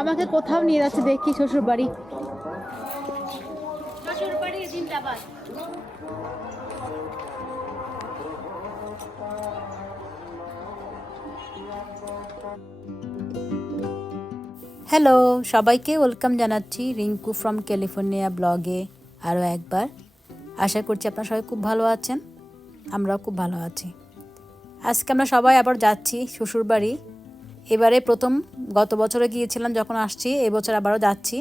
আমাকে কোথাও নিয়ে যাচ্ছে দেখি শ্বশুর বাড়ি। হ্যালো সবাইকে ওয়েলকাম জানাচ্ছি রিঙ্কু ফ্রম ক্যালিফোর্নিয়া ব্লগে আরও একবার। আশা করছি আপনারা সবাই খুব ভালো আছেন, আমরাও খুব ভালো আছি। আজকে আমরা সবাই আবার যাচ্ছি শ্বশুরবাড়ি। এবারে প্রথম, গত বছরে গিয়েছিলাম যখন আসছি, এবছর আবারও যাচ্ছি।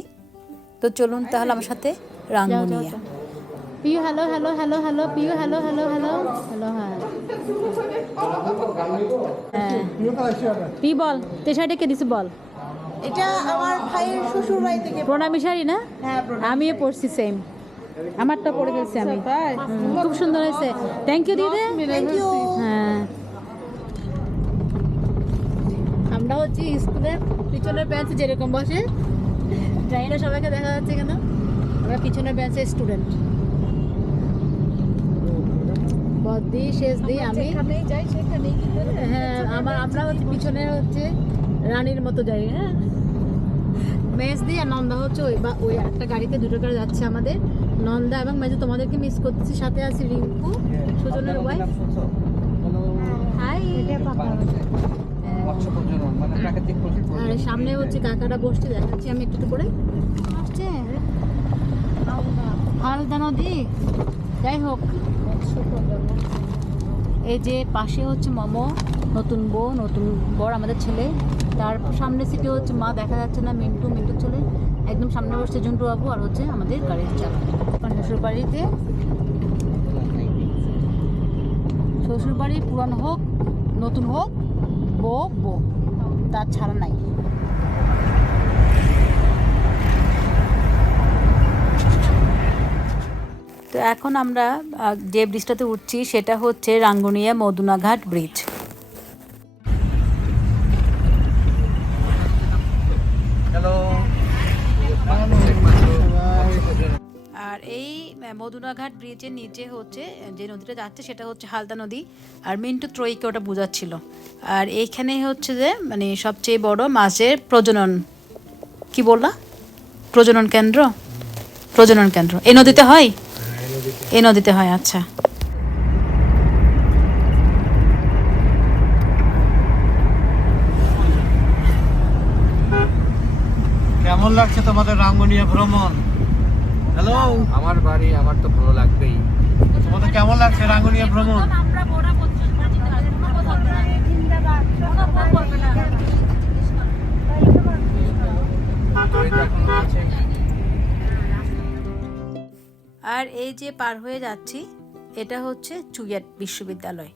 তো চলুন তাহলে আমার সাথে Rangunia. Piu hello hello hello hello, Piu hello hello hello hello. হ্যাঁ পি বল, তেষাইটা কে দিছে বল। এটা আমার ভাইয়ের শ্বশুর বাড়ি থেকে। প্রণামী শাড়ি না? হ্যাঁ, আমিও পরছি সেম, আমারটা পরে ফেলছি আমি। খুব সুন্দর হয়েছে, থ্যাংক ইউ দিদি। Thank you. হ্যাঁ, আমরা হচ্ছে স্কুলের পিছনের বেঞ্চে যেরকম বসে, জানি না সবাইকে দেখা যাচ্ছে কেন, আমরা পিছনের বেঞ্চে স্টুডেন্ট। বদি শেষ দিই আমি, যেখানেই যাই সেখানেই কিন্তু হ্যাঁ আমরা হচ্ছে পিছনে হচ্ছে রানীর মতো যাই। হ্যাঁ, মেজদি আর নন্দা হচ্ছে ওই একটা গাড়িতে, দুটো করে যাচ্ছে আমাদের। নন্দা এবং মেজদি তোমাদেরকে মিস করতেছি, সাথে আছে রিঙ্কু, সুজনের ওয়াইফ। হাই। আর সামনে হচ্ছে কাকারা বসছে, দেখাচ্ছি আমি একটু করে। আসছে হালদা নদী। যাই হোক, এই যে পাশে হচ্ছে মমো, নতুন বউ, নতুন বর আমাদের ছেলে। তার সামনে সিটে হচ্ছে মা, দেখা যাচ্ছে না, মিন্টু ছেলে। একদম সামনে বসছে ঝুন্টু বাবু, আর হচ্ছে আমাদের গাড়ির চালক। শ্বশুর বাড়িতে, শ্বশুর বাড়ি পুরানো হোক নতুন হোক, বউ তার ছাড়া নাই। তো এখন আমরা যে ব্রিজটাতে উঠছি সেটা হচ্ছে রাঙ্গুনিয়া মদুনাঘাট ব্রিজ। আর এই মদুনাঘাট ব্রিজের নিচে হচ্ছে যে নদীটা যাচ্ছে সেটা হচ্ছে হালদা নদী। আর মিন্টু ত্রয়ীকে ওটা বোঝাচ্ছিল। আর এইখানে হচ্ছে যে মানে সবচেয়ে বড় মাছের প্রজনন, কি বললা, প্রজনন কেন্দ্র এই নদীতে হয়, এই নদীতে হয়। আচ্ছা, কেমন লাগছে তোমাদের রাঙ্গুনিয়া ভ্রমণ? হ্যালো, আমার বাড়ি, আমার তো ভালো লাগবেই। তোমাদের কেমন লাগছে রাঙ্গুনিয়া ভ্রমণ? আর এই যে পার হয়ে যাচ্ছি, এটা হচ্ছে চুয়েট বিশ্ববিদ্যালয়।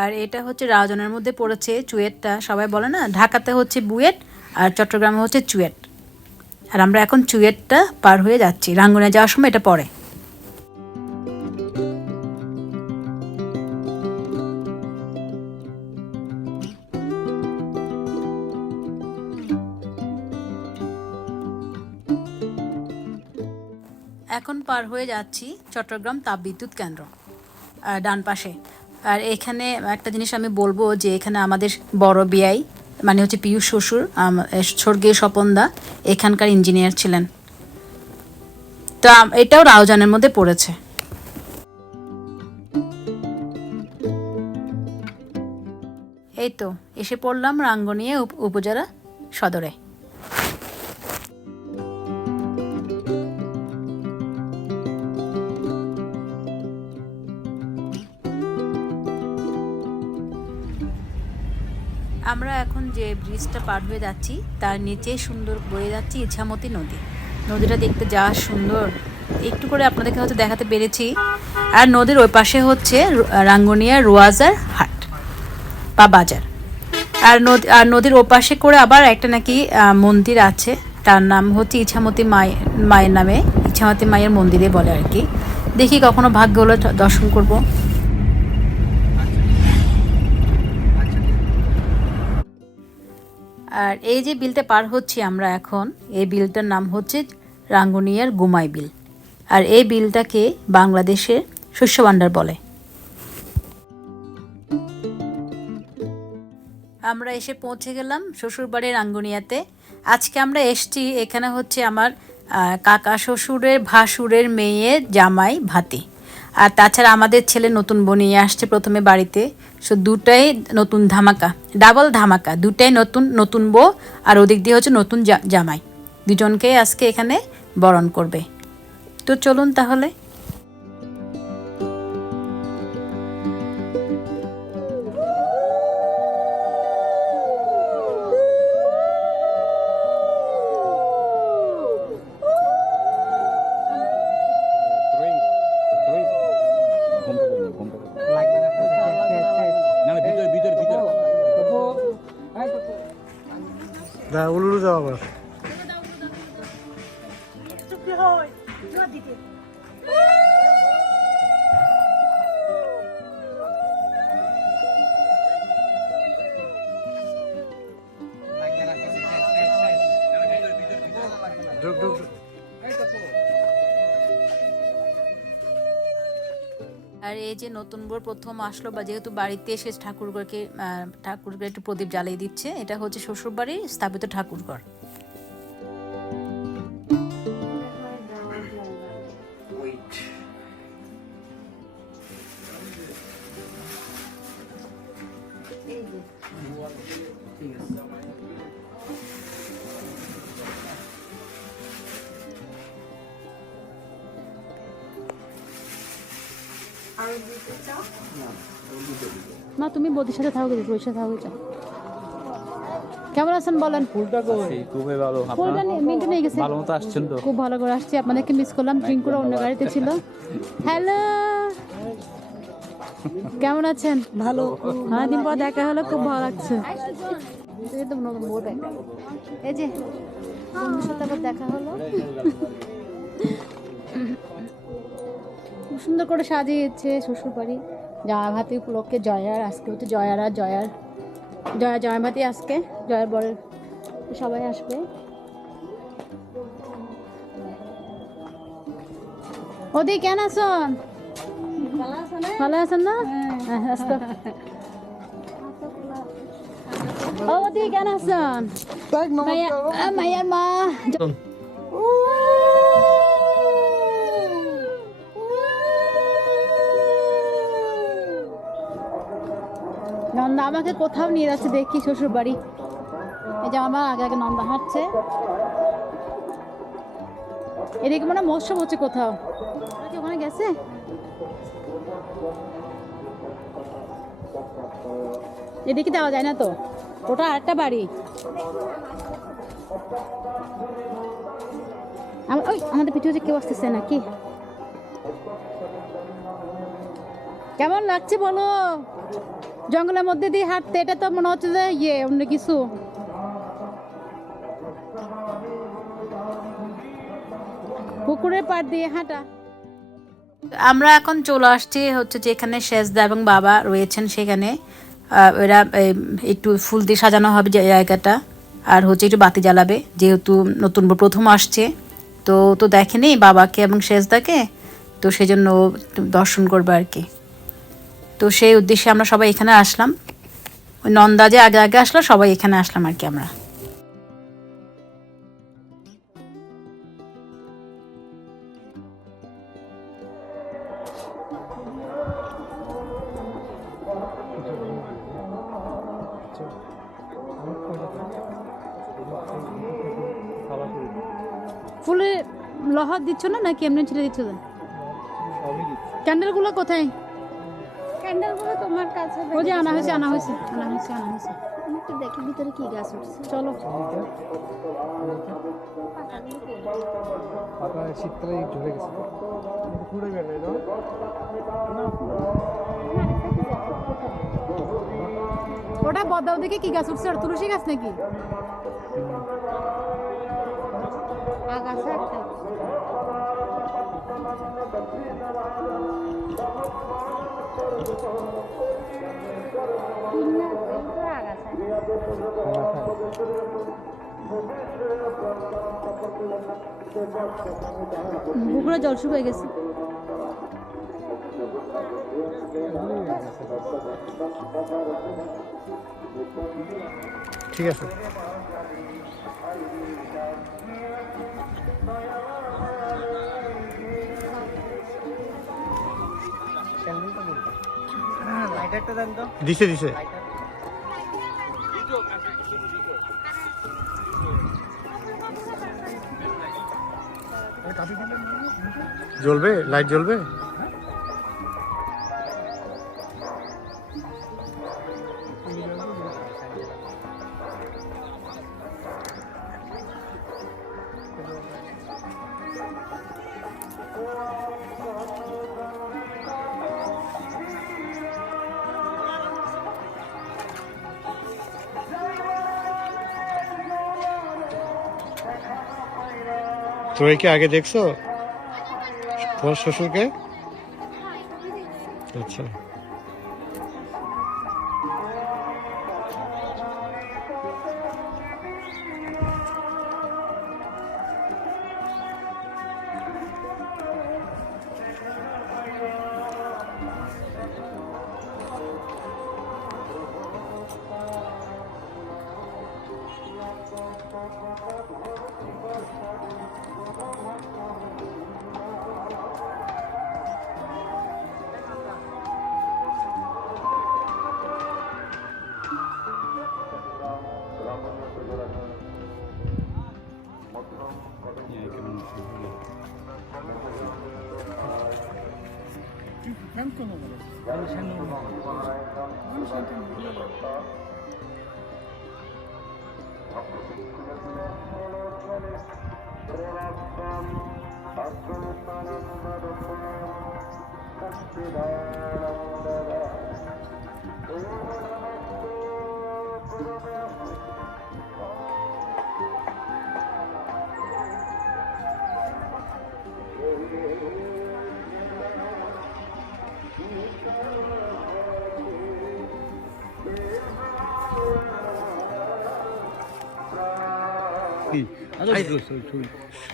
আর এটা হচ্ছে রাউজানের মধ্যে পড়েছে চুয়েটটা। সবাই বলে না, ঢাকাতে হচ্ছে বুয়েট আর চট্টগ্রামে হচ্ছে চুয়েট। আর আমরা এখন চুয়েটটা পার হয়ে যাচ্ছি, রাঙ্গুনিয়া যাওয়ার সময় এটা পড়ে। এখন পার হয়ে যাচ্ছি চট্টগ্রাম তাপবিদ্যুৎ কেন্দ্র, ডান পাশে। আর এখানে একটা জিনিস আমি বলবো যে এখানে আমাদের বড় বিয়াই, মানে হচ্ছে পিয়ুষ শ্বশুর, স্বর্গীয় স্বপনদা এখানকার ইঞ্জিনিয়ার ছিলেন। তো এটাও রাউজানের মধ্যে পড়েছে। এই তো এসে পড়লাম রাঙ্গুনিয়া উপজেলা সদরে। আমরা এখন যে ব্রিজটা পার হয়ে যাচ্ছি তার নিচে সুন্দর বয়ে যাচ্ছে ইছামতি নদী। নদীটা দেখতে যা সুন্দর, একটু করে আপনাদেরকে হয়তো দেখাতে পেরেছি। আর নদীর ওই পাশে হচ্ছে রাঙ্গুনিয়া রোয়াজার হাট বা বাজার। আর নদীর ওপাশে করে আবার একটা নাকি মন্দির আছে, তার নাম হচ্ছে ইছামতি মায়ের নামে, ইছামতি মায়ের মন্দিরে বলে আর কি। দেখি কখনো ভাগ্য হলে দর্শন করব। আর এই যে বিলটা পার হচ্ছি আমরা এখন, এই বিলটার নাম হচ্ছে রাঙ্গুনিয়ার গুমাই বিল। আর এই বিলটাকে বাংলাদেশের শস্য ভাণ্ডার বলে। আমরা এসে পৌঁছে গেলাম শ্বশুরবাড়ির রাঙ্গুনিয়াতে। আজকে আমরা এসছি এখানে হচ্ছে আমার কাকা শ্বশুরের ভাসুরের মেয়ে জামাই ভাতি, আর তাছাড়া আমাদের ছেলে নতুন বউ নিয়ে আসছে প্রথমে বাড়িতে। সো দুটাই নতুন ধামাকা, ডাবল ধামাকা, দুটাই নতুন নতুন বউ, আর ওদিক দিয়ে হচ্ছে নতুন জামাই, দুজনকেই আজকে এখানে বরণ করবে। তো চলুন তাহলে। উলুলু যাও আবার। আর এই যে নতুন বউ প্রথম আসলো, বা যেহেতু বাড়িতে এসে ঠাকুরঘরকে একটু প্রদীপ জ্বালিয়ে দিচ্ছে। এটা হচ্ছে শ্বশুরবাড়ির স্থাপিত ঠাকুরঘর। মা তুমি বদির সাথে থাকো, কিন্তু ওর সাথে থাকো। কেমন আছেন বলেন? ফুলটা কই? খুবই ভালো। ফুলটা মিন্টু নিয়ে গেছে। ভালো মতো আসছেন তো? খুব ভালো করে আসছি, আপনাদেরকে মিস করলাম। ড্রিঙ্ক করে অন্য গাড়িতে ছিল। হ্যালো, কেমন আছেন? ভালো, অনেকদিন পর দেখা হলো, খুব ভালো লাগছে। এই যে বন্ধুর সাথে আবার দেখা হলো। খুব সুন্দর করে সাজিয়েছে শ্বশুর বাড়ি। জামাইভাতি উপলক্ষে জয়ার, আজকে হচ্ছে জয়ার আর জয়া জামাইভাতি আজকে, জয়ার বরের সবাই আসবে। ওদি কেন আছেন? ভালো আছেন না? ওদি কেন আছেন? মাইয়ার মা নন্দা আমাকে কোথাও নিয়ে যাচ্ছে দেখি শ্বশুর বাড়ি। এই যে আমার আগে আগে নন্দা হাঁটছে, এদিকে মনে মৌসুম হচ্ছে কোথাও। ওখানে গেছে? এদিকে দেওয়া যায় না তো, ওটা আরেকটা বাড়ি। ওই আমাদের পিছু কেউ আসতেছে নাকি? কেমন লাগছে বলো জঙ্গলের মধ্যে দিয়ে হাঁটতে? এটা তো মনে হচ্ছে যে অন্য কিছু। পুকুরের পাড় দিয়ে হাঁটা। আমরা এখন চলে আসছি হচ্ছে যেখানে শেষদা এবং বাবা রয়েছেন সেখানে। এরা একটু ফুল দিয়ে সাজানো হবে জায়গাটা, আর হচ্ছে একটু বাতি জ্বালাবে, যেহেতু নতুন প্রথম আসছে। তো দেখেনি বাবাকে এবং শেষদাকে, তো সেই জন্য দর্শন করবে আর কি। তো সেই উদ্দেশ্যে আমরা সবাই এখানে আসলাম। ওই নন্দা যে আগে আগে আসলো, সবাই এখানে আসলাম আর কি আমরা। ফুলে লহর দিচ্ছ না নাকি এমনি ছেড়ে দিচ্ছ? ক্যান্ডেলগুলো কোথায়? ক্যান্ডেলগুলো তোমার কাছে ওই যে আনা হয়েছে। আমি একটু দেখি ভিতরে কি গাছ উঠছে। চলো। শীতকালে ঝরে গেছে। ওটা বদাও দেখে কি গাছ উঠছে? আর তুলসী গাছ নাকি? আগাছা একটা। পুকুরে জল শুকিয়ে গেছে। ঠিক আছে। দিছে দিছে। জ্বলবে, লাইট জ্বলবে। তুমি কি আগে দেখছো তোমার শ্বশুরকে? আচ্ছা।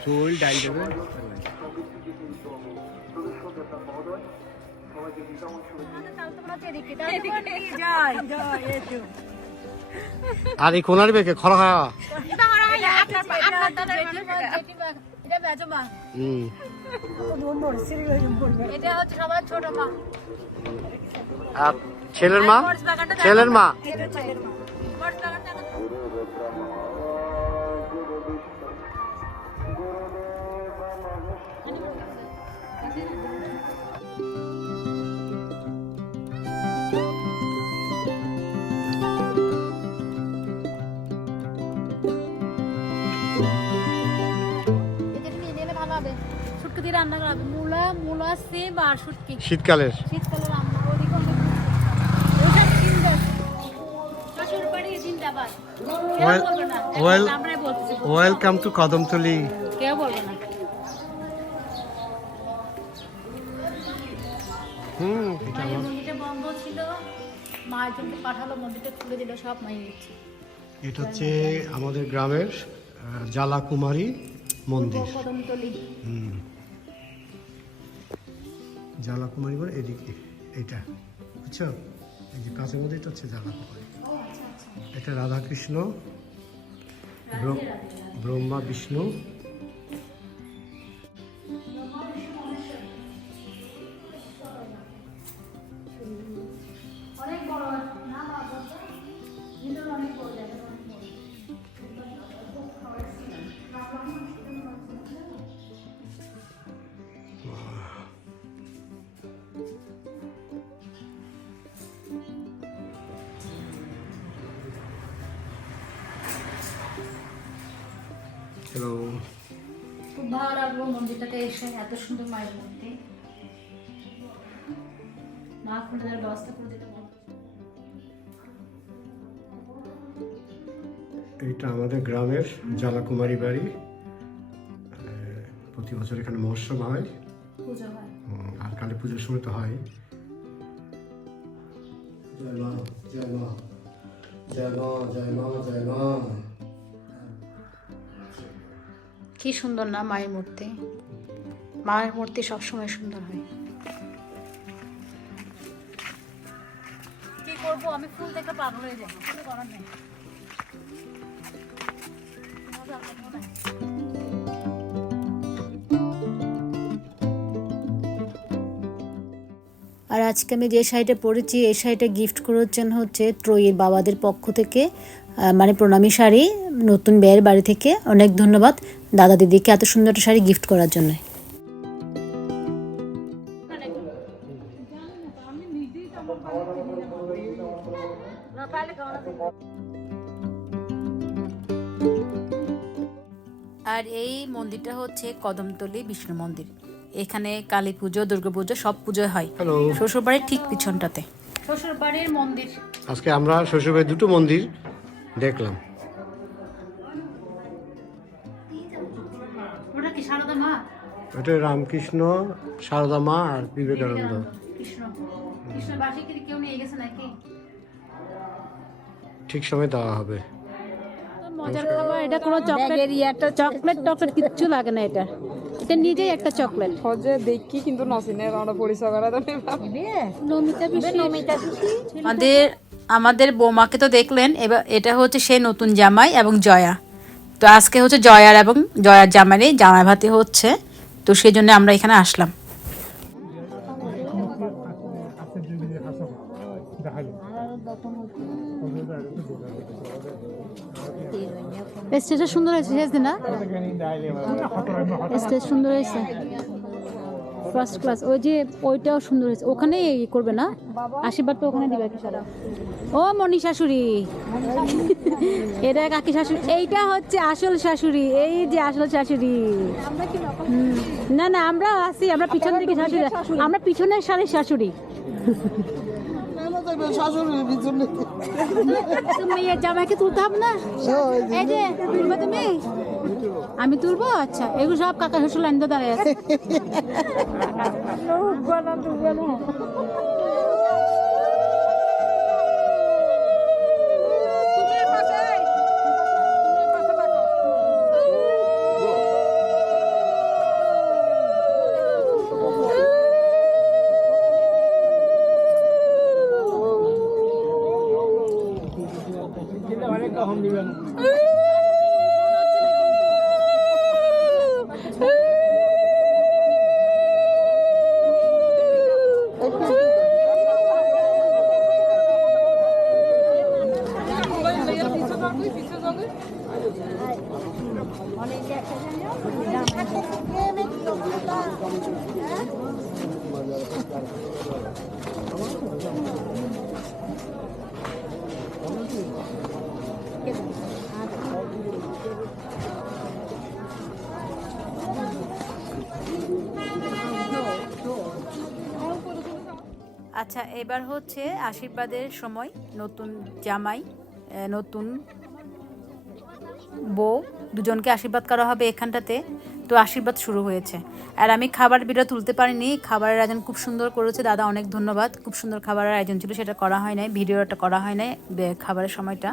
সোল ডাল দেবে। আর এই কোনার বেকে খরা খাওয়া। এটা হচ্ছে সবার ছোট মা। আর ছেলের মা? ছেলের মা। শুটকি দিয়ে রান্না করা হবে, মূলা মূলা সেম আর শুটকি শীতকালের শীতকালে রান্না। ওদিকে শ্বশুর বাড়ি জিন্দাবাদ। কেউ বলবে না, আমরাই বলতেছি। Welcome to Kadamtali. কেউ বলবে না। মায়ের মন্দিরটা বন্ধ ছিল, মায়ের জন্য পাঠালো, মন্দিরটা খুলে দিল, সব মাই দিচ্ছে। এটা হচ্ছে আমাদের গ্রামের জ্বালাকুমারী মন্দির। কদমতলী। জ্বালাকুমারী বলে এদিকে এটা, বুঝছো? এই যে কাছের মধ্যে এটা হচ্ছে জ্বালাকুমারী। এটা রাধাকৃষ্ণ, ব্রহ্মা, বিষ্ণু। অনেক বড় না বাবা, ভিতরে অনেক বড় জায়গা। হ্যালো। খুব ভালো লাগলো মন্দিরটাতে এসে, এত সুন্দর মায়ের মন্দির। মা খুলে দেওয়ার ব্যবস্থা করে দিতে বলো। এইটা আমাদের গ্রামের জ্বালাকুমারী বাড়ি। প্রতি বছর এখানে মহোৎসব হয়, পূজা হয়। আর কালী পুজোর সময় তো হয়। জয় মা, জয় মা, জয় মা, জয় মা, জয় মা। কি সুন্দর না মায়ের মূর্তি। মায়ের মূর্তি সবসময় সুন্দর হয়। তবু আমি ফুল দেখে পাগল হয়ে যাই, কিছু করার নেই। আর আজকে আমি যে শাড়িটা পরেছি এই শাড়িটা গিফট করেছেন হচ্ছে ত্রয়ীর বাবাদের পক্ষ থেকে, মানে প্রণামী শাড়ি, নতুন বিয়ের বাড়ি থেকে। অনেক ধন্যবাদ দাদা দিদিকে এত সুন্দর একটা শাড়ি গিফট করার জন্য। আর এই মন্দিরটা হচ্ছে কদমতলী বিষ্ণু মন্দির। এখানে কালী পুজো, দুর্গা পুজো সব পুজো হয়। হ্যালো, শ্বশুরবাড়ির ঠিক পিছনটাতে শ্বশুরবাড়ির মন্দির। আজকে আমরা শ্বশুরবাড়ির দুটো মন্দির দেখলাম। ওটা কি সারদা মা? ওটা রামকৃষ্ণ, সারদা মা আর বিবেকানন্দ। কৃষ্ণ কৃষ্ণ বাসি কি কেউ নিয়ে গেছে নাকি? ঠিক সময় দেওয়া হবে। মজার খাবার এটা, কোনো চকলেট চকলেট টকলেট কিচ্ছু লাগে না, এটা এটা নিজেই একটা চকলেট। হজে দেখি কিন্তু নসিনে আমরা পরিচয় করা তো আমাদের বৌমাকে তো দেখলেন, এবার এটা হচ্ছে সেই নতুন জামাই এবং জয়া। তো আজকে হচ্ছে জয়ার এবং জয়ার জামাইয়ের জামাই ভাতি হচ্ছে, তো সেই জন্য আমরা এখানে আসলাম। স্টেজটা সুন্দর হয়েছে, না স্টেজ সুন্দর হয়েছে, ফার্স্ট ক্লাস। ওই যে ওইটাও সুন্দর হয়েছে, ওখানে করবে না আশীর্বাদ, তো ওখানে দিবে কি সারা। ও মনি শাশুড়ি, এটা কাকি শাশুড়ি, এইটা হচ্ছে আসল শাশুড়ি, এই যে আসল শাশুড়ি। না না আমরা আছি, আমরা পিছন দিকে শাশুড়ি, আমরা পিছনের শাড়ির শাশুড়ি। জামাইকে তুলতে হবে না, এই যে তুলবে তুমি, আমি তুলবো। আচ্ছা, এগুলো সব কাকা শ্বশুর লাইন দিয়ে দাঁড়ায় আছে। আচ্ছা, এবার হচ্ছে আশীর্বাদের সময়। নতুন জামাই, নতুন বউ, দুজনকে আশীর্বাদ করা হবে এখানটাতে। তো আশীর্বাদ শুরু হয়েছে। আর আমি খাবার ভিডিও তুলতে পারিনি, খাবারের আয়োজন খুব সুন্দর করেছে দাদা, অনেক ধন্যবাদ। খুব সুন্দর খাবারের আয়োজন ছিল, সেটা করা হয় নাই, ভিডিওটা করা হয় নাই খাবারের সময়টা।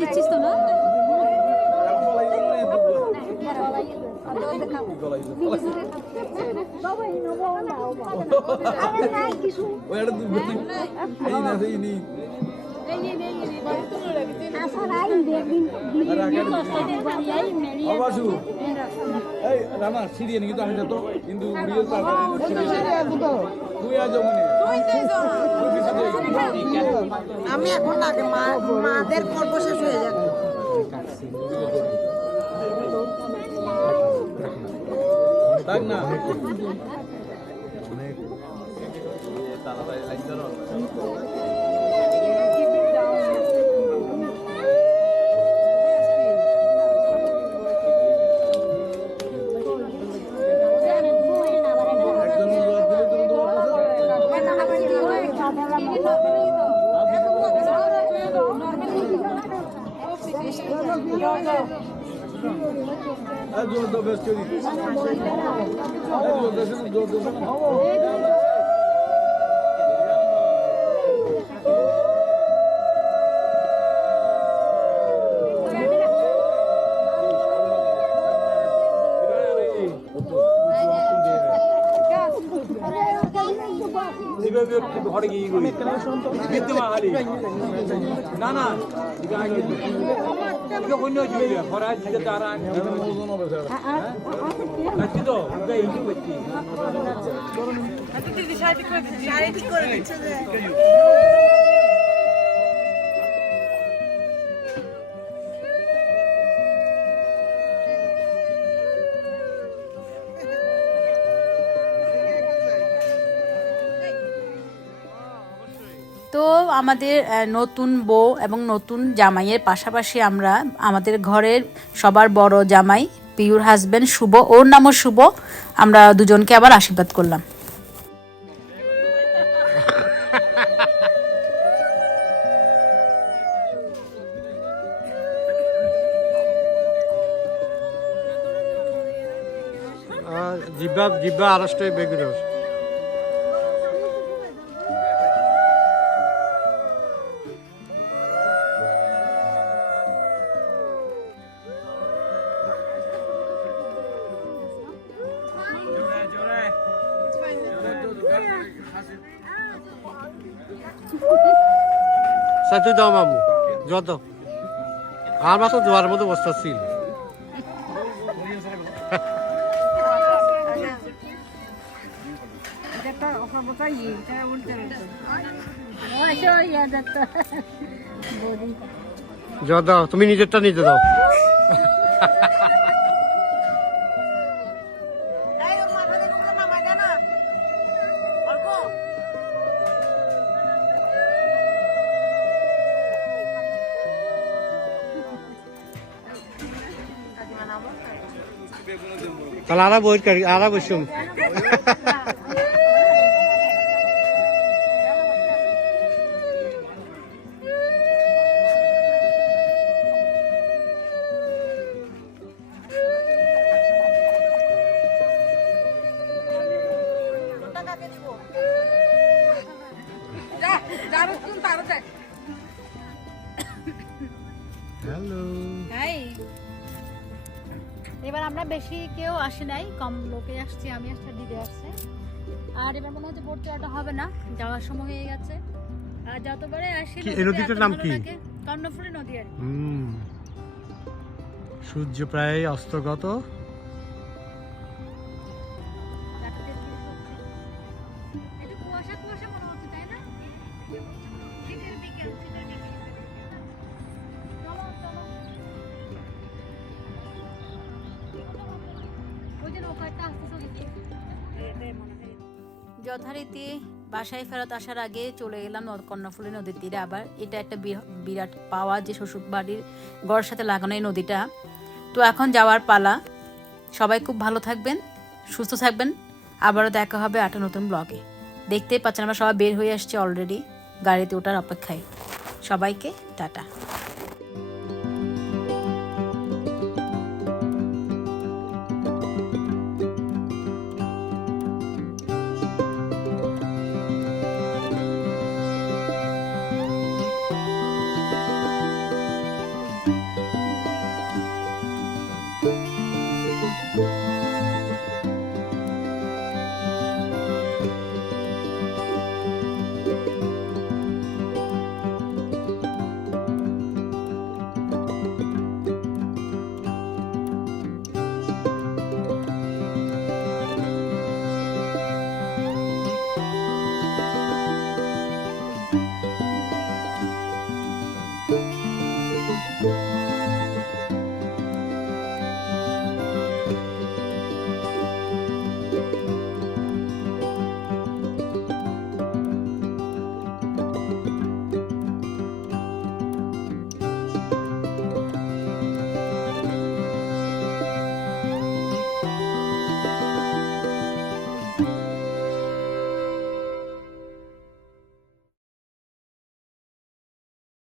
দিচ্ছিস তো না? আমি এখন আগে মাদের পর্ব শেষ হয়ে যাবে। তাই না তো আমাদের নতুন বউ এবং নতুন জামাইয়ের পাশাপাশি আমরা আমাদের ঘরের সবার বড় জামাই পিউর হাজবেন্ড শুভ, ওর নামও শুভ, আমরা দুজনকে আবার আশীর্বাদ করলাম। জিব্বা আড়ষ্ট বেগুন সাথে দাও মামু যত আর মাত্র জোয়ার মতো বস্তা ছিল যত তুমি নিজেরটা নিজে দাও। তাহলে আরা বসুম হ্যালো। এবার আমরা বেশি কেউ আসে নাই, কম লোকে আসছি, আমি আসছি, দিদি আসছে। আর এবার মনে হচ্ছে ভর্তি অটো হবে না, যাওয়ার সময় হয়ে গেছে। আর যতবারে আসি এই নদীটার নাম কি? কর্ণফুলী নদী। আর সূর্য প্রায় অস্তগত। কুয়াশা কুয়াশা মনে হচ্ছে, তাই না? শীতের বিকেল, শীতের বিকেল। চলো চলো, ওই যে নৌকাটা আসতেছে। যথারীতি বাসায় ফেরত আসার আগে চলে গেলাম কর্ণফুলী নদীর তীরে। আবার এটা একটা বিরাট পাওয়া যে শ্বশুর বাড়ির গড়ের সাথে লাগানো এই নদীটা। তো এখন যাওয়ার পালা। সবাই খুব ভালো থাকবেন, সুস্থ থাকবেন। আবারও দেখা হবে একটা নতুন ব্লগে। দেখতেই পাচ্ছেন আমরা সবাই বের হয়ে আসছি অলরেডি, গাড়িতে ওঠার অপেক্ষায়। সবাইকে টাটা।